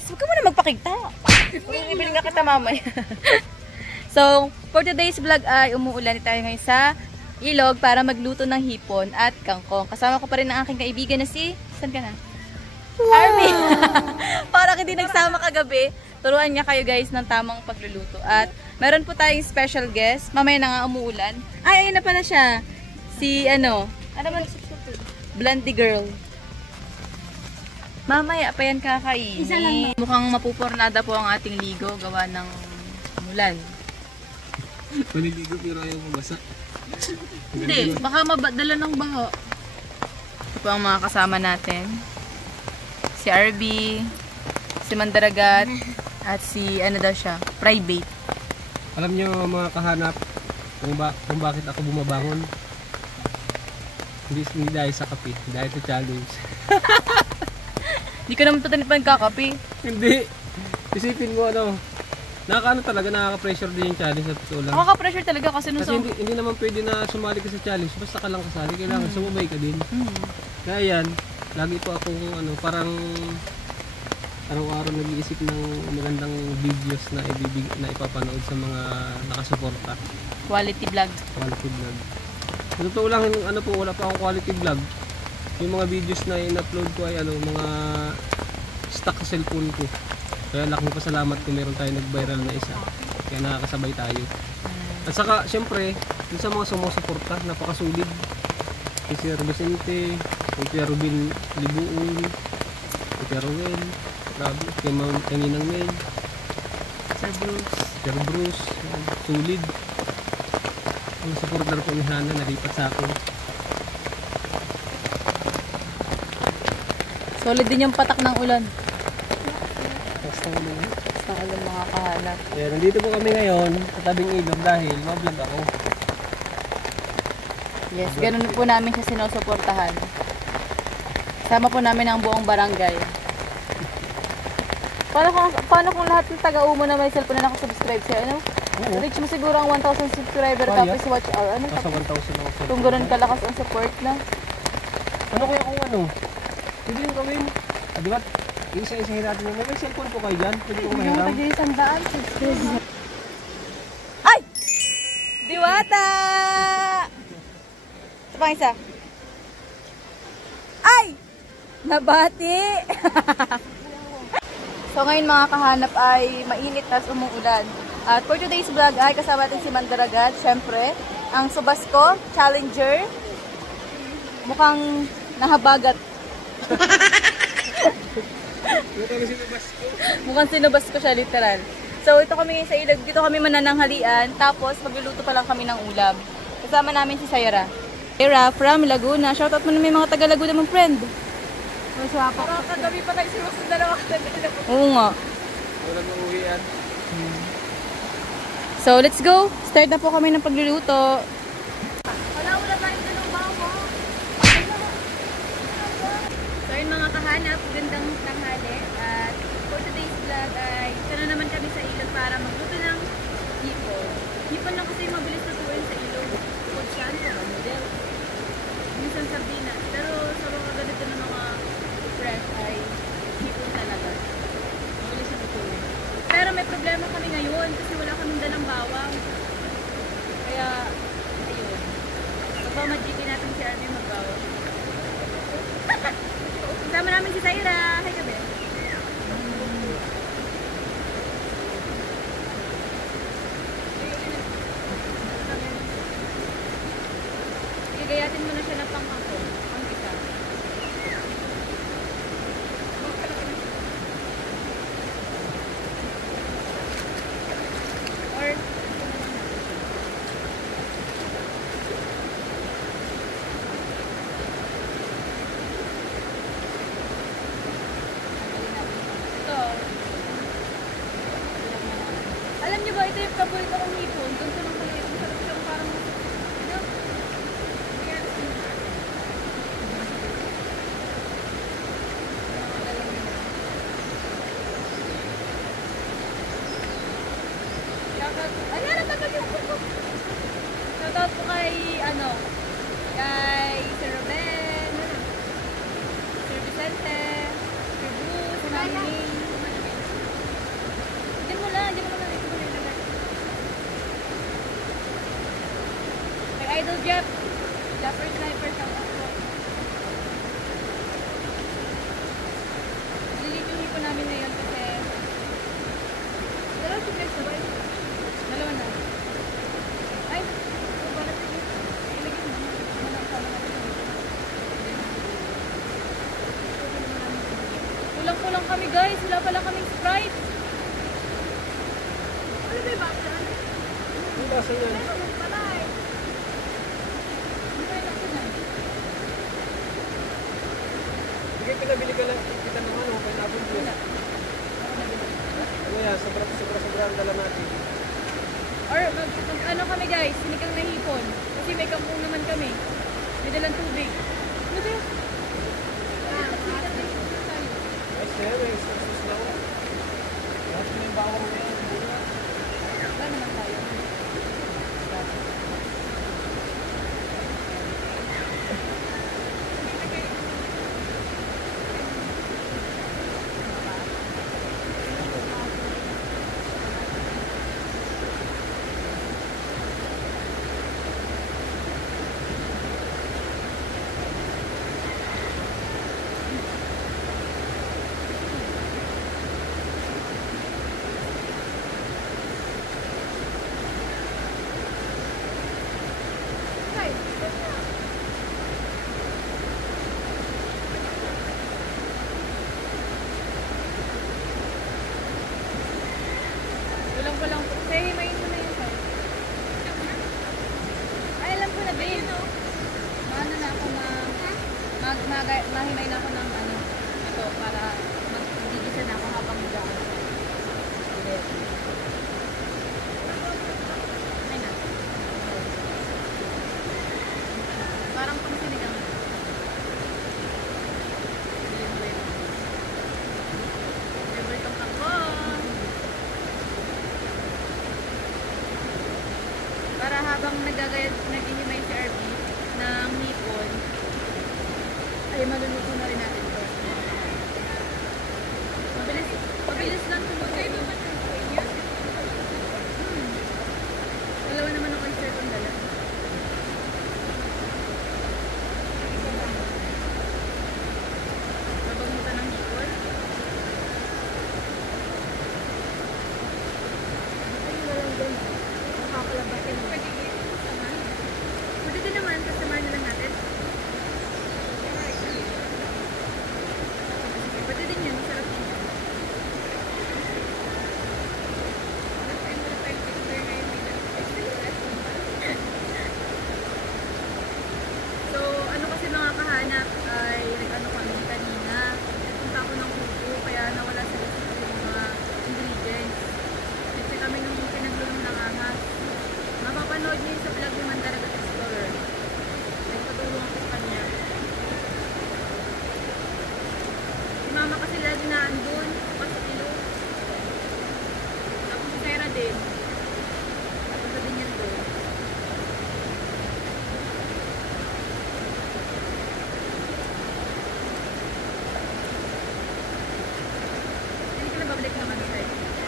guys, huwag ka muna magpakita. Bibili nga kita mamaya. So, for today's vlog ay umuulan tayo ngayon sa ilog para magluto ng hipon at kangkong. Kasama ko pa rin ang aking kaibigan na si... Saan ka na? Wow. Army! Parang hindi nagsama kagabi. Turuan niya kayo guys ng tamang pagluluto. At meron po tayong special guest. Mamaya na nga umuulan. Ay, ayun na pala siya. Si ano man? Blondie girl. Mamaya pa yan kakainin. Mukhang mapupornada po ang ating ligo. Gawa ng umulan. Maliligo pero ayaw mabasa. Hindi, baka mabadala ng baho. Ito po ang mga kasama natin. Si RB, si Mandaragat, at si ano daw siya, private. Alam nyo mga kahanap kung bakit ako bumabangon? Hindi dahil sa kape, dahil sa challenge. Hindi ka naman tatanipang kakape. Hindi. Isipin mo ano, nakaka-pressure din yung challenge sa totoo lang. Nakaka-pressure talaga kasi nung hindi naman pwede na sumali ka sa challenge, basta ka lang kasali, kailangan sumubay ka din. Kaya yan, lagi po akong ano, parang araw-araw nag-iisip ng magandang videos na ipapanood sa mga nakasuporta. Quality vlog. Quality vlog. Sa totoo lang, ano po, wala pa akong quality vlog. Yung mga videos na in-upload ko ay ano, mga stock sa cellphone ko. Kaya laking pasalamat kung meron tayo nag-viral na isa. Kaya nakakasabay tayo. At saka, syempre, yung sa mga sumusuporta, napakasulig. Si Sir Vicente, si Kuya Ruben Libuon, si Kuya Rowel, grabe, kay Ninang May, Sir Bruce, sulig. Ang supporter po ni Hana, nalipat sa akin. Solid din yung patak ng ulan. Basta ulan mga kahanap. Kaya nandito po kami ngayon sa tabing ilog dahil ma-vlog ako. Yes, ganun po namin siya sinusuportahan. Sama po namin ang buong barangay. Paano kung lahat ng taga-umo na may cellphone na nakasubscribe siya, ano? Reach mo siguro ang 1,000 subscriber tapos watch hour. Ano? Nasa 1,000 ako. Kung ganun kalakas ang support na. Ano kaya kung ano? Pwede yung gawin. Di ba? Isa-isahin natin yung may cellphone po kayo dyan. Pwede ko mahiram. Ay! Diwata! Ito pang isa. Ay! Nabati! So ngayon mga kahanap ay mainit at umuulan. At for today's vlog ay kasama natin si Mandaragat. Siyempre, ang subas ko, challenger. Mukhang nahabagat. Mukhang sinubas ko siya literal. So ito kami ngayon sa ilog. Dito kami manananghalian. Tapos magluluto pa lang kami ng ulam. Kasama namin si Sayra. Sayra from Laguna. Shoutout mo na may mga taga Laguna mong friend. Kagabi pa tayo sinusunod dalawa ka. Oo nga. Wala nang uwian. So let's go. Start na po kami ng pagluluto. Wala tayo ng bawa. So yun mga kahanap, gandang tanghali. At for today's vlog ay ito na naman kami sa ilog para magluto ng hipon. Hipon lang kasi mabilis natuloy sa ilog. Bukod siya, model. Minsan sardinas. Pero sa mga ganito ng mga fresh ay hipon talaga. Mabilis natuloy. Pero may problema kami ngayon kasi wala kaming dalang bawang. Kaya, ayun. Magpamadjikin natin si Army magbawang. Kasama namin si Sayra. Hi kabe. Igayatin mo na siya ng pangkakon. Ang isa. Or, alam niyo ba, ito yung paborito kong hipon. Doon sa mga maliit. Masarap siyang parang... Ano? Idol Jeff. Japper Sniper, shout out po. Lilit yung hipon namin ngayon kasi dalawa chickens na ba? Dalawa na. Ay, balat na yun. Ilagay mo. Manang-sama natin yung hipon. Kulang-kulang kami guys. Wala pala kaming Sprite. Ano ba yung basa? Ang basa niyan. Meron pala eh. Hindi pa yung na. Sige, pinabili ka lang. Kita naman, pineapple juice. Ano yan, sobra-sobra ang dala natin. Or ano kami guys, sinikang na hipon. Kasi may kampung naman kami. May dalang tubig. Ano ba yun? Ay, sir, may sus na ako. Lahat mo yung bawang na yan. Wala naman tayo. Walang po. Kaya himayin mo na yun sir. Ay, alam ko na din. Maano na ako mahimay na ako ng ano, ito para magigisa na ako habang mag-aan. Ay na. Parang pang sinigang. Favorite ang kangkong. Para habang naghihimay si RB ng hipon, ay maluluto na rin natin ito. Mabilis lang ito. Dalawa naman ako insert ang dala. Mabangutan ng hipon. Ayun na lang doon. Nakakalabatin mo. Pwede din naman, kasamahan na lang natin. Pwede din yun, masarap din yun. So, ano kasi mga kahanap ay nag-ano kami kanina. Nagpunta ako ng kuko, kaya nawala sa isip ko yung mga ingredients. Kasi kami nung pinaglulong ng ahas. Mapapanood niyo sa vlog ni Mandaragat Explorer. Nagpatulong ako sa kanya. Si mama kasi lagi na andun, pasok ilo. Tapos si Sarah din. Tapos din yan doon. Hindi ka na babalik naman sa Laguna.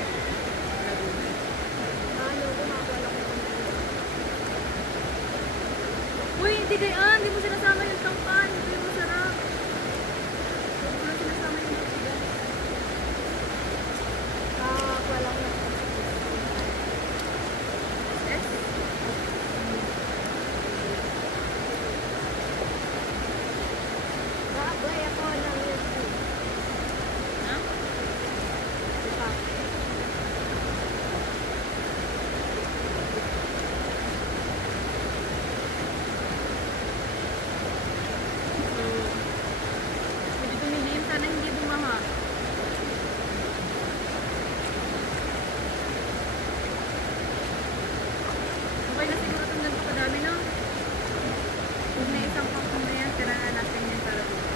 Uy, hindi gayaan. Hindi mo sinasama yung tangkan. Ito yung masarap. Hindi mo na sinasama yung tangkan. Walang na. Yes? Nakablay ako ng YouTube. Ha? Diba? So, pwede tumilim. Sana hindi bumaha. Okay na siguro itong ganito kadami, no? Kung may isang pangkong na yan, tirahan natin yan para bukas.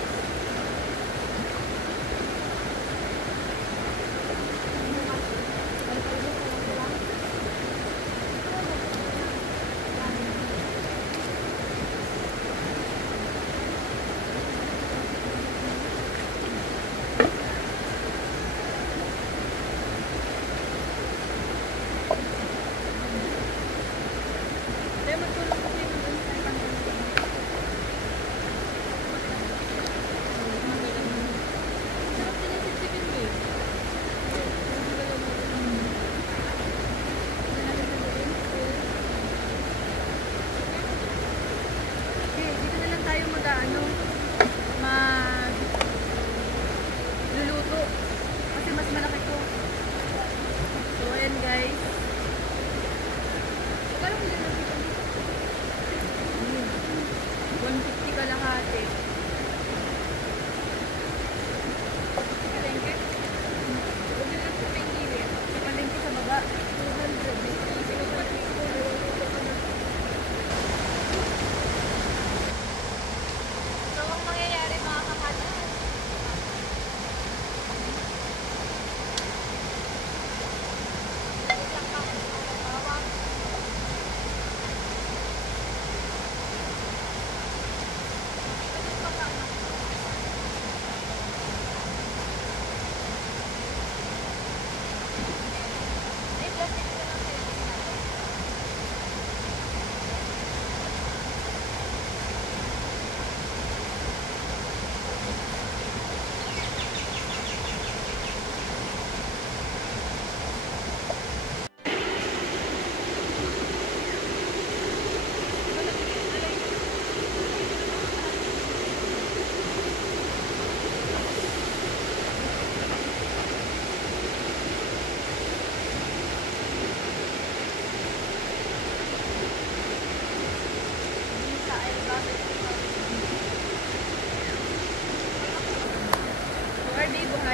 Tayo magtulong ko kayo ng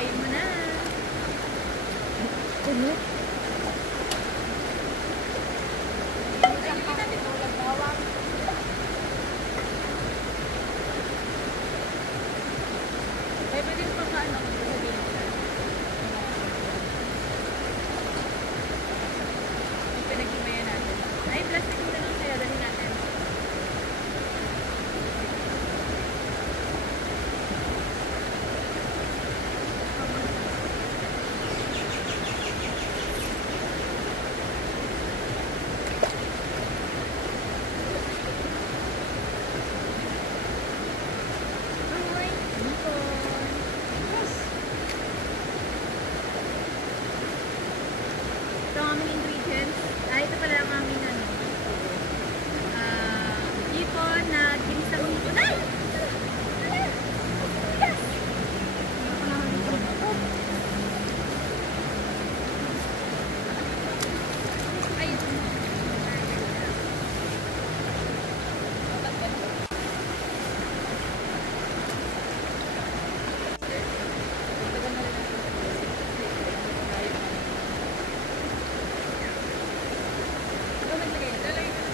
Kain mo na. Puno. Ay, pwede pa paano kung sasabihin ko na. Yung pinag-imayan natin. Ay, plastic mo na lang sa'yo. Dali natin. Uy, hipon. Ito ang aming ingredients. Ito pala ang aming ano. Hipon na ginisang hipon. Ay! Yes! Ayun. Ikaw naglagay. Lalagay ka na.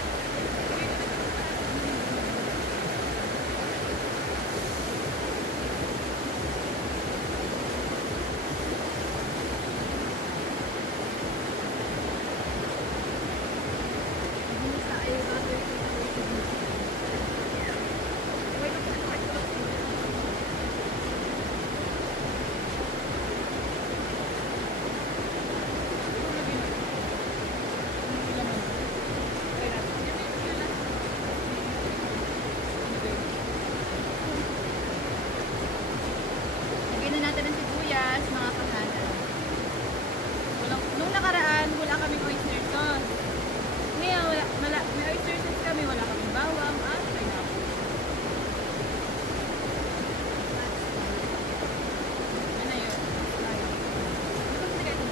Lagyan na natin ng sibuyas, mga kahana. Nung nakaraan, wala kaming oyster sauce. Ngayon, may oyster sauce kami, wala kaming bawang at pineapple. Ano yun? Ayun. Ito kasi ito.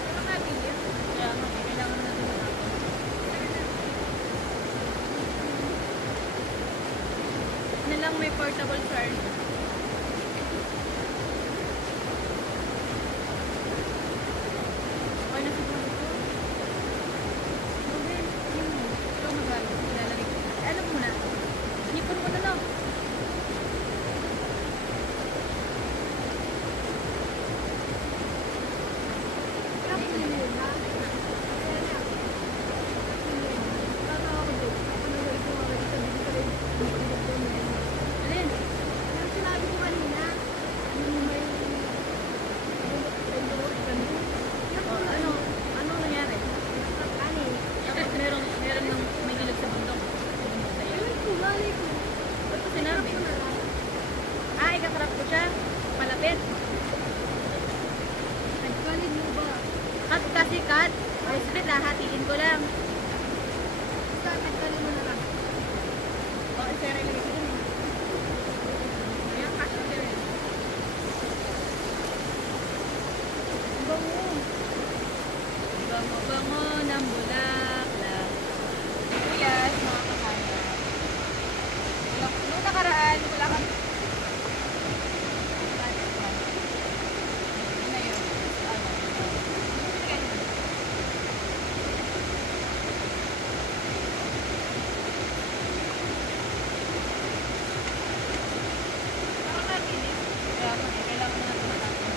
Pero natin yun. Kaya kailangan natin matapos. Na lang may portable charge. Okay na siguro ito. Okay, yun mo. Ikaw magalit. Ilalagay ko. Alam mo na. Hipon mo na lang. Alin? Ano nangyari? Dapat meron ng may ilog sa bundok. Sa iyo. Ba't ko sinabi? Ikakarap ko siya. Palapit. Cut kasi cut. Ay, split hatiin ko lang. Okay, sir, ilagay ko dun eh. Ayan, kasha sir. Bango ng bulaklak. Sibuyas, mga kahana. Nung nakaraan, wala kami. Ano yun? Parang natin eh. Kailangan na natin matapos.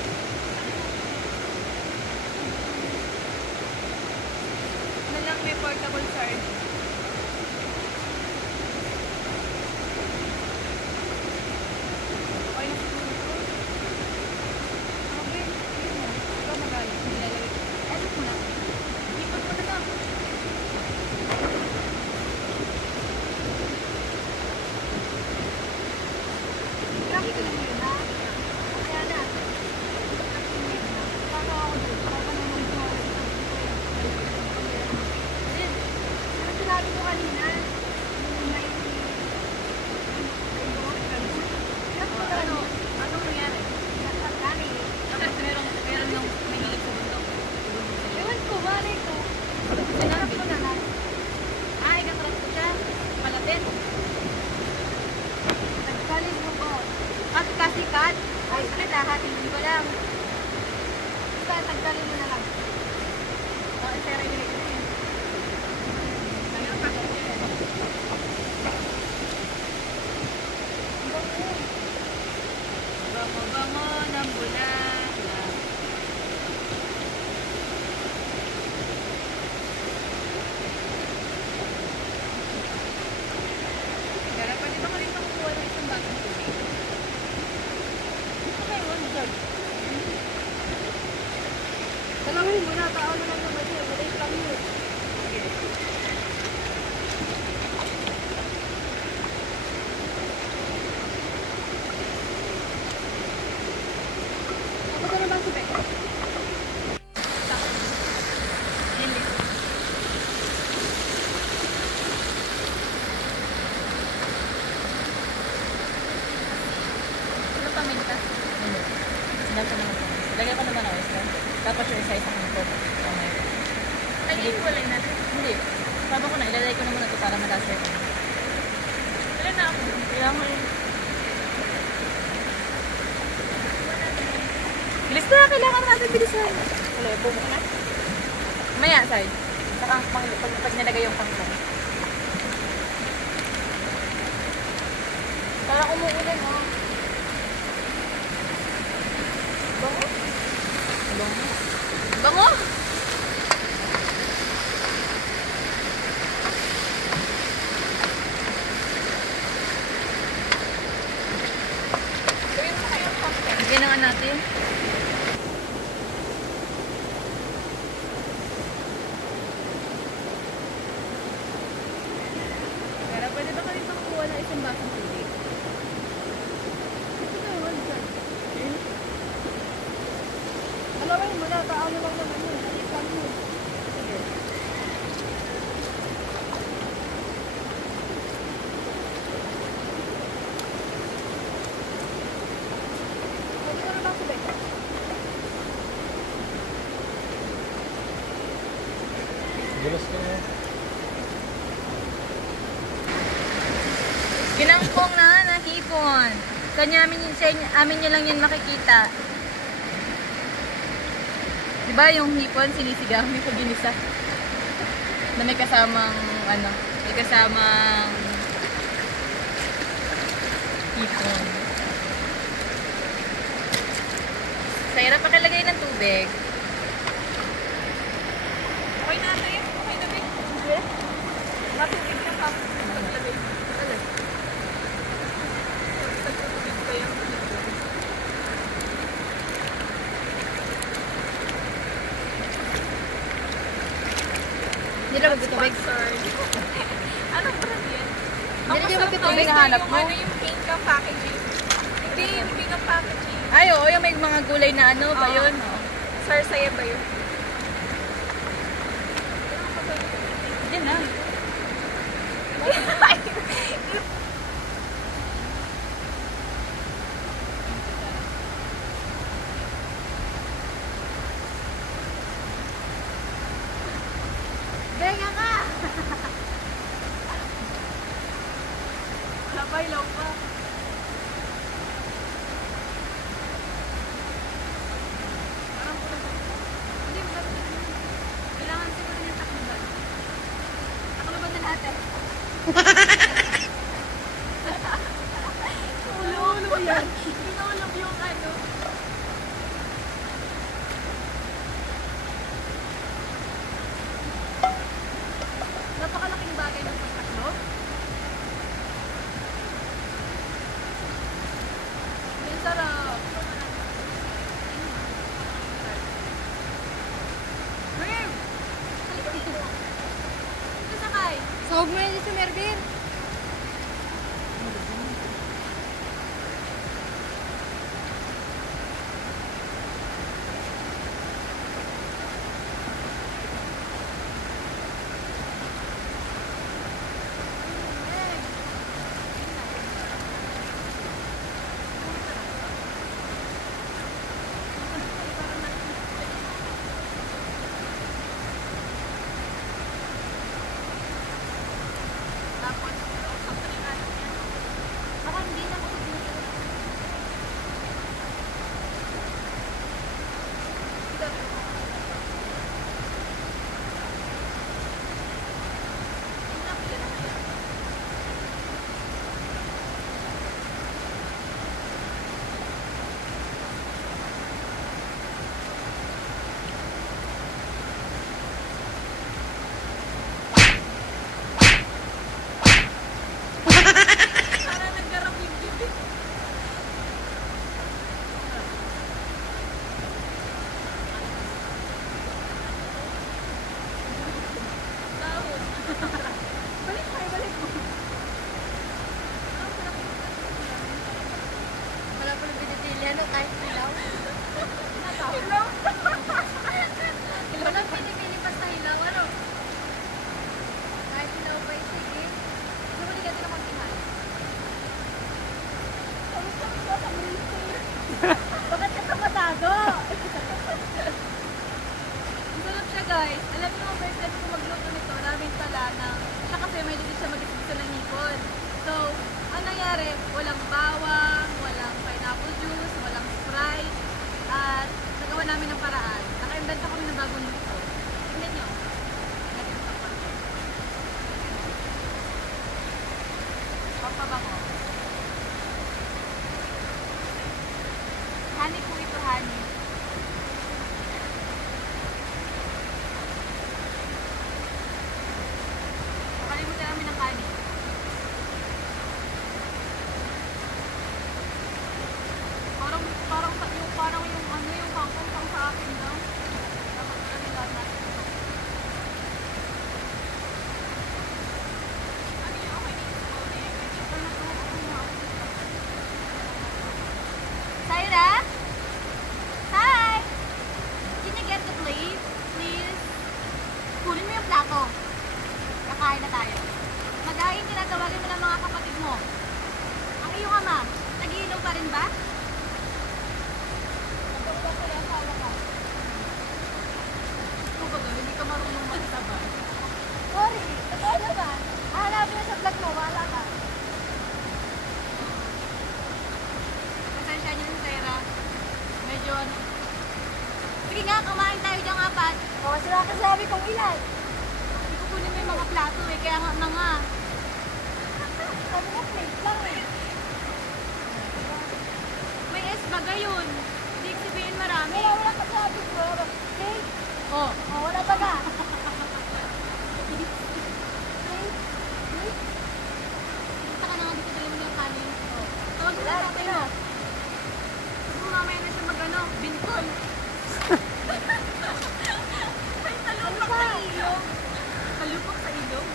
Ano lang may portable charge. Okay na siguro ito. Okay, yun mo. Ikaw magalit. Nilalagay ko. Edit mo na. Ipot mo na lang. Alin? lang. Basta, tagkalin mo na lang. Oh, sir, ilagay ko na yun. Ayun, pasok yan. Bango-bango ng bulaklak. Gara, pwede ba kami makukuha ng isang batang tubig? Okay, one jug. Dalawin mo na, tao na lang naman yun. Maliit lang yun. Ako na naman tubig. Ano pang minta? Ano? Sinal ko naman. Lagay ko naman ako. Tapos yung isa isang ko. Ay, iwalay natin. Hindi. Sabi ko na, ilalagay ko naman ito para malasya ko. Wala na ako. Kaya mo yun. Bilis na, kailangan natin bilisan. Wala, bumuk na. Maya, say. Saka pag nilagay yung pangkong. Parang umuulan, oh. Bango? Bango? Bango! Gawin mo kayo cocktail. Ginawa natin. Pero pwede ba kami makukuha ng isang basong tubig? Ito na, one jug. Dalawin mo na, tao na lang naman yun. Maliit lang yun. Sige. Pwede mo na lang tubig. Bilis ka na. Kinangkong na, nakipon. Amin nyo lang yan makikita. Diba yung hipon, sinisigaw, may paginisa. Na may kasamang, may kasamang hipon. Sa hirap pakilagay ng tubig. Okay na ate. Okay na big. Sige. Matubig na pa. Paglagay. Alay. Tagtutubig pa yung Hindi lang magtutubig. Anong brand yan? Hindi lang Ang magtutubig masarap na hanap yung mo. ano yung pink ang packaging. Hindi, yung pink ang packaging. Ay, oo, yung may mga gulay na ano ba Oo. yun? Sarsaya ba yun? Hindi na. Benga ka! Labay lang pa. Hindi, kailangan siguro niya takluban. Takluban na natin. Ulo yan. Inulog yung ano. Napakalaking bagay ng pagtaklo. Honey po ito, honey. Nakalimutan namin ng honey. Parang yung ano yung kangkong pang sa akin daw. Dapat kami lahat natin. Ano yung okay dito sa mga okay na to, okay na ako. Syra? Hi! Can you get the plate, please? Kunin mo yung plato. Kakain na tayo. Magahin, tinatawagan mo ng mga kapatid mo. Ang iyong ama, nag-iinom pa rin ba? Hindi ka marunong magsabay. Sorry, totoo naman. Hanapin na sa vlog mo, wala ka. Pasensya niyo yung Syra. Medyo ano. Sige nga, kumain tayo diyang apat. O, sila kasabi kong ilan. Hindi ko kunin mo yung mga plato eh, kaya nga na nga. Sabi ko, plate lang eh. May S baga yun. Hindi sabihin marami. Wala kasabi ko. Plate? Oh. O, wala ba ka? Punta ka na nga dito, dali mo yung kanin. Tawag mo na tatay mo. Sabi mo mamaya na siya mag-ano, bintol. May talupak sa ilong. Talupak sa ilong?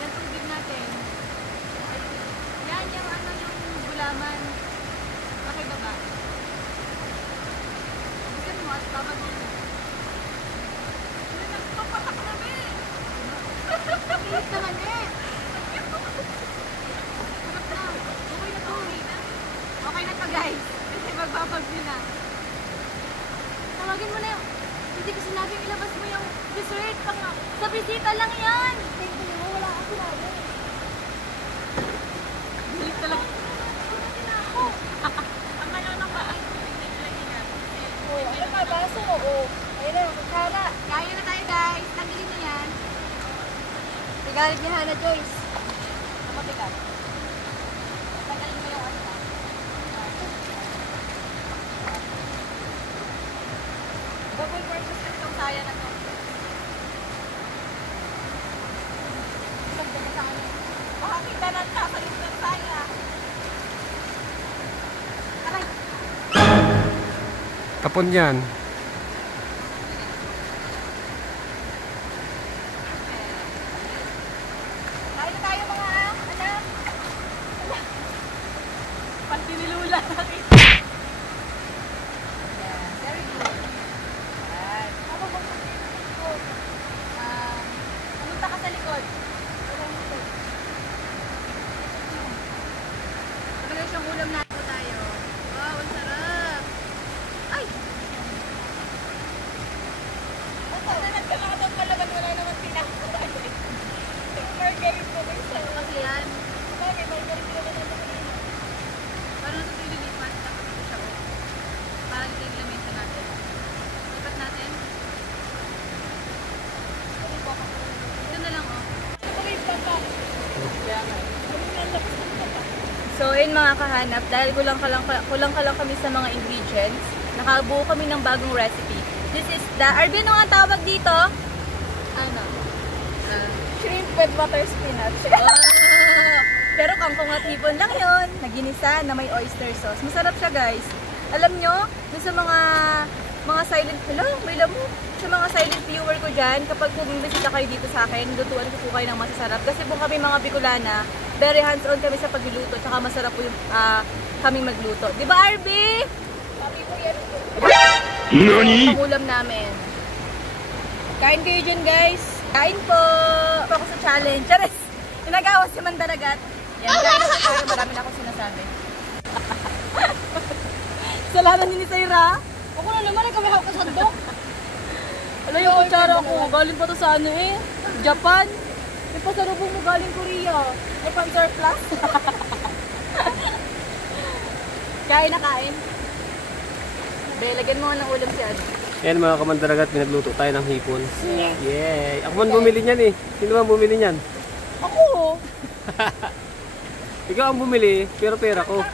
Yan tubig natin. Yan, yung ano yung gulaman. Pakibaba. Gusto mo at baba dito. Ano, nagpapatak kami. Pilit naman eh. Sarap na. Okay na to. Okay na to guys. Kasi magbabagyo na. Tawagin mo na yung... Hindi ko sinabing ilabas mo yung dessert. Sa bisita lang yan. Thank you, wala ka sinabi. Bilis talaga. Ang kanya ng kain. O, ano ka, baso? O, ayun na, magkara. Kaya na tayo guys. Tanggalin na yan. Tigalit ni Hannah Joyce. Ako tigal. Tanggalin mo yung ano. Double purchase ka itong saya na to. Ganda mo sa ano. Bakit ka nang kasalit ng saya? Aray! Tapon yan. Kain na tayo mga anak. Panty ni Lula. Yeah, very good. Yan. Pumunta ka sa likod. Ano siyang ulam na tayo. Wow, ang sarap. Ay! Nagkakataon pala ba't wala naman pinakain? Margarine mo rin sa kasi yan. Okay, margarine naman ang kanina. Parang ito ililipat, dapat ito siya. Parang ito yung lamesa natin. Lipat natin. Ito na lang oh. So, yun mga kahanap, dahil kulang ka lang kami sa mga ingredients, nakabuo kami ng bagong recipe. This is the, Arvin, ano ang tawag dito? Ano? Shrimp with butter spinach. Pero kangkong at hipon lang yun. Naginisa na may oyster sauce. Masarap siya guys. Alam nyo, dun sa mga silent, may lamo. Sa mga silent viewer ko dyan, kapag bumisita kayo dito sa akin, lutuan ko po kayo ng masasarap. Kasi po kami mga Bicolana, very hands-on kami sa pagluluto. Tsaka masarap po yung kaming magluto. Di ba, Arby? Sabi ko yan. Nani? Pangulam namin. Kain kayo dyan guys. Kain po! Ito ako sa challenge. Charis! Tinagawa si Mandaragat. Yan, kain na tayo. Marami na akong sinasabi. Salamat ni Sayra. Ako na naman, kami hawak sa sandok. Alam yung kutsara ko. Galing pa to sa ano eh. Japan. May pasalubong mo galing Korea. May pan-surplus. Kain na kain. Be, lagyan mo ng ulam si ano. Yan mga kamandaragat, pinagluto tayo ng hipon. Yay! Ako man bumili niyan eh. Sino man bumili niyan? Ako! Ikaw ang bumili, pero pera ko.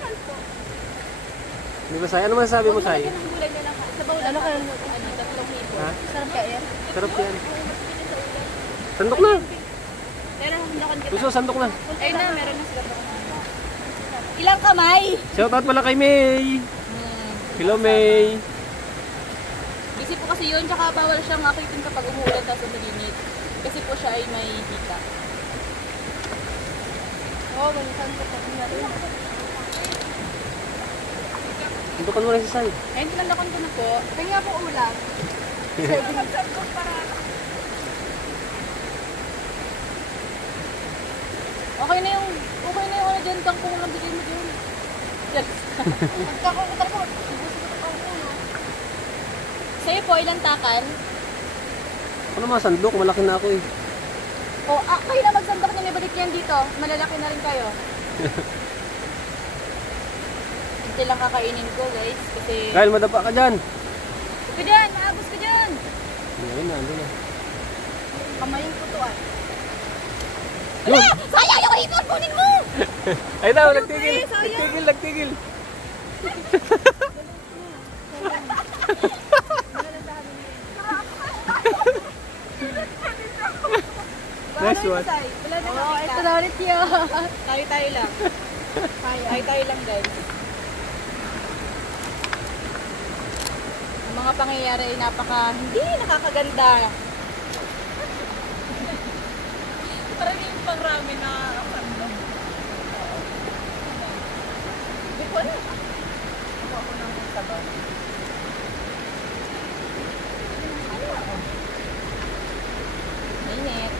Di ba, Sai? Ano masasabi mo, Sai? Ng gulay na lang. Sa bawal Ano kaya tatlong hipon. Ha? Sarap kaya? Sarap yan. Sandok na. Pero hundakan kita. Gusto, sandok na. Ayun na, meron na sila. Ilang kamay? Shoutout pala kay May. Hello, May. Busy po kasi yun, tsaka bawal siyang akitin kapag umuulan tapos umilinit. Kasi po siya ay may hita. Oo, minsan ko pa na rin. Sandokan mo na si Sai. Ayun, tinandakan ko na po. Kanya po ulam. Okay na yung ano dyan, kangkong lang bigay mo dyan. Yes. Magkakukutan po. Sa'yo po, ilang takal? Ano mga sandok? Malaki na ako eh. O, kayo na magsandok niyo, ibalik yan dito. Malalaki na rin kayo. Ito lang kakainin ko, guys. Kasi... Kyle, madapa ka dyan. Ka dyan! Maabos ka dyan! Ayun na, andun na. Kamayin ko to ay. Yun! Sayang yung hipon! Kunin mo! Ay daw, nagtigil. Nagtigil. Nice one. Wala na Oo, makita. ito na ulit yun. Tayo lang. Tayo lang, guys. Ang mga pangyayari ay hindi nakakaganda. Parang yung pang-ramen na random. Hindi ko alam. Ako ng sabaw. Mainit.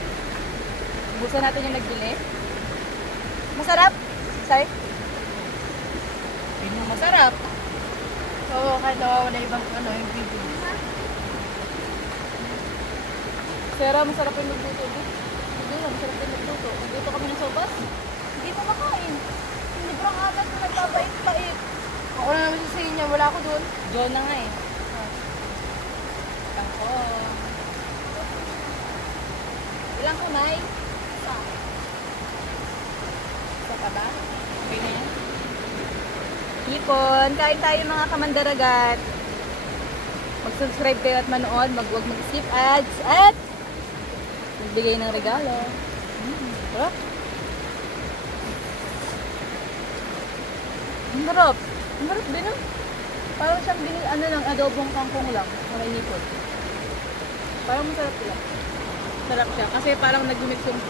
Ubusan natin yung nagbili. Masarap? Say? Yun yung masarap. Oo, kahit nawawala ibang yung video. Sera, masarap yung nagluto. Hindi na, masarap yung nagluto. Nagluto kami ng sopas. Hindi pa makain. Librang atas na nagpapait-pait. Ako na naman sa inyo, wala ako doon. Diyon na nga eh. Ako. Ilang kamay? Isa. Isa pa ba? Okay na yan? Hipon, kain tayo mga kamandaragat. Mag-subscribe kayo at manood, huwag mag-skip ads at magbigay ng regalo. Sarap. Ang sarap. Ang sarap din ah. Parang siyang adobong kangkong lang. May hipon. Parang masarap sila. Sarap siya. Kasi parang nag-mix yung...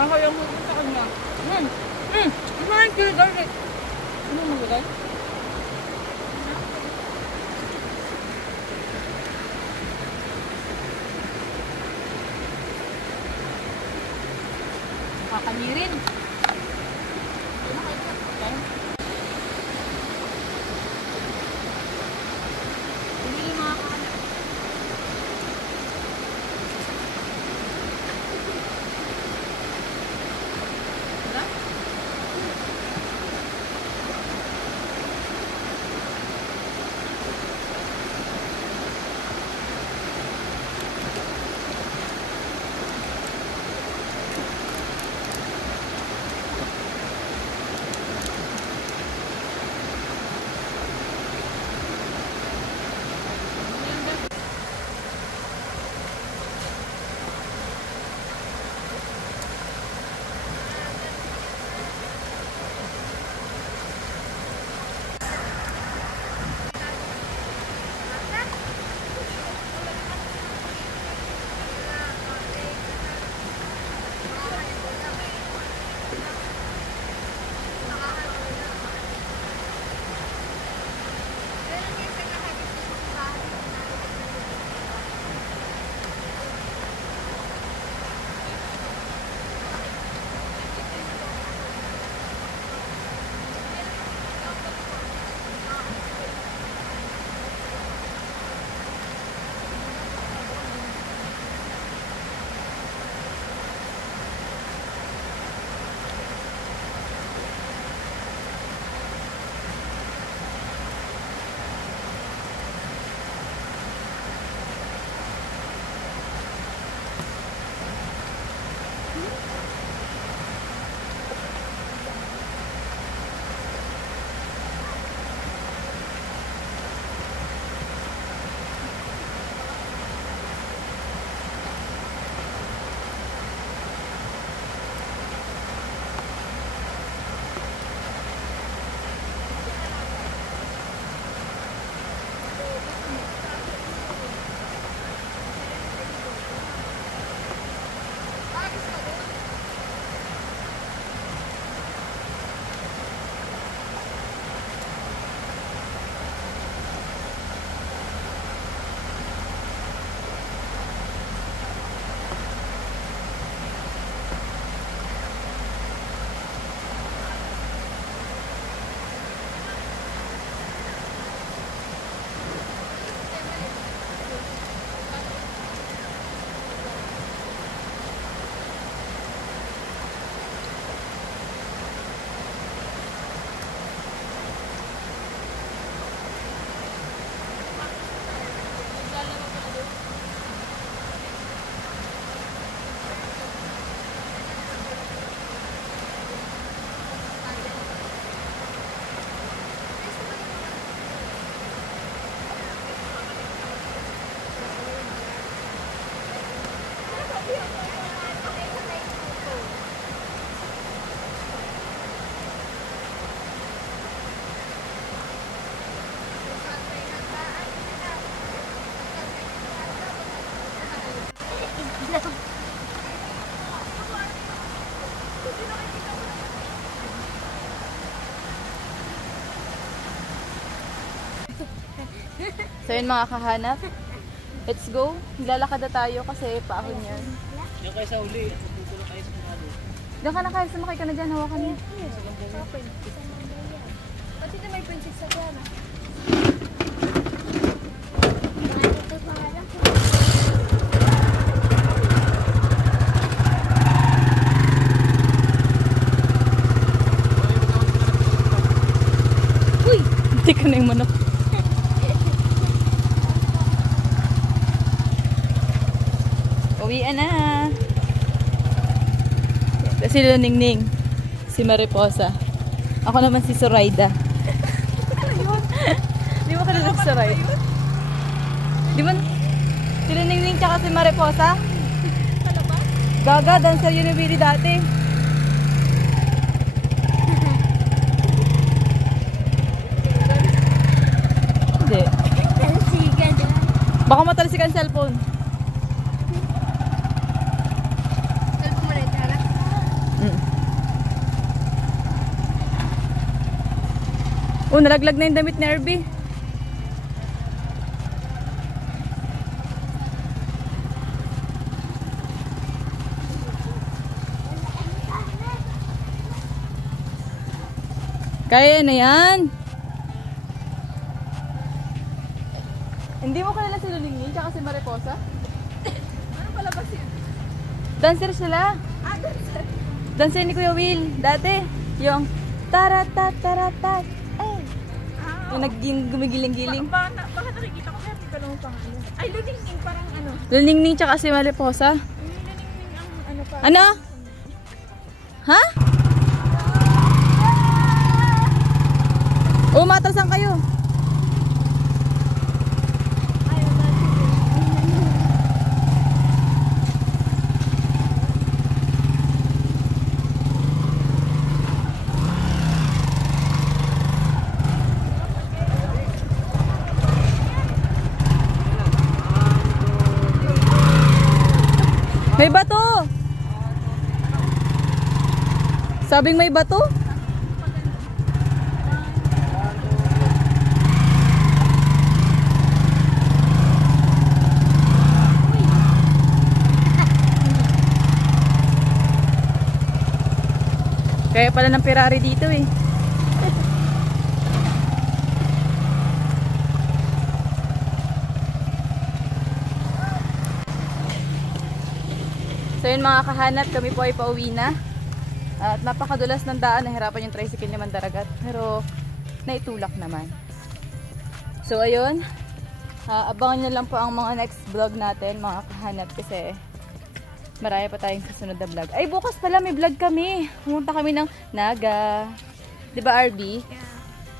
Nakakayang hugin sa kanya. Ano nga yung garlic? Ano mo gulay? Kakanirin. Hindi mga kakanin. So yun mga kahanap. Let's go. Nilalakad na tayo kasi paahon yan. Diyan kayo sa uli at tutulong kayo sa mga Diyan ka na kahit sumakay ka na dyan. Hawakan mo. Pati na may princess sa gana. Uy! Hindi ka na yung manok. Uwian na. Si Ningning, si Mariposa. Ako naman si Zoraida. Di mo kilala si Zoraida? Di mo? Si Ningning tsaka si Mariposa? Gaga, dancer Unibili dati. Hindi. Baka matalsikan cellphone. Oh, nalaglag na yung damit ni Irby. Kaya na yan. Hindi mo kilala si Lulingin tsaka si Mariposa? Ano pala ba siya? Dancer sila. Dancer. Dancer ni Kuya Will. Dati. Yung taratat. Yung naging gumigiling-giling. Baka nakikita ko pero hindi ko naman pangalan. Ay, Luningning, parang ano. Luningning tsaka si Mariposa. Luningning ang ano pa. Ano? Ha? Umatrasan kayo. May bato! Sabing may bato? Kaya pala ng Ferrari dito eh. So yun mga kahanap, kami po ay pauwi na. At napakadulas ng daan, nahirapan yung tricycle ni Mandaragat. Pero naitulak naman. So ayun, abangan nyo lang po ang mga next vlog natin mga kahanap kasi marami pa tayong kasunod na vlog. Ay bukas pala may vlog kami. Pumunta kami ng Naga. Diba RB? Yeah.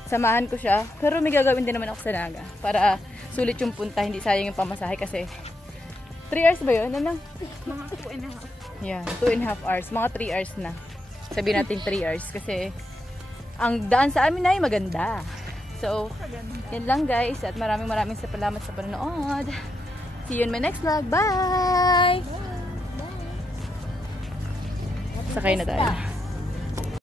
Samahan ko siya. Pero may gagawin din naman ako sa Naga. Para sulit yung punta, hindi sayang yung pamasahe kasi 3 hours ba yun? Ano? Mga 2.5. Yeah, 2.5 hours. Mga 3 hours na. Sabihin natin 3 hours kasi ang daan sa amin ay maganda. So, yan lang guys. At maraming salamat sa panonood. See you in my next vlog. Bye! Sakay na tayo.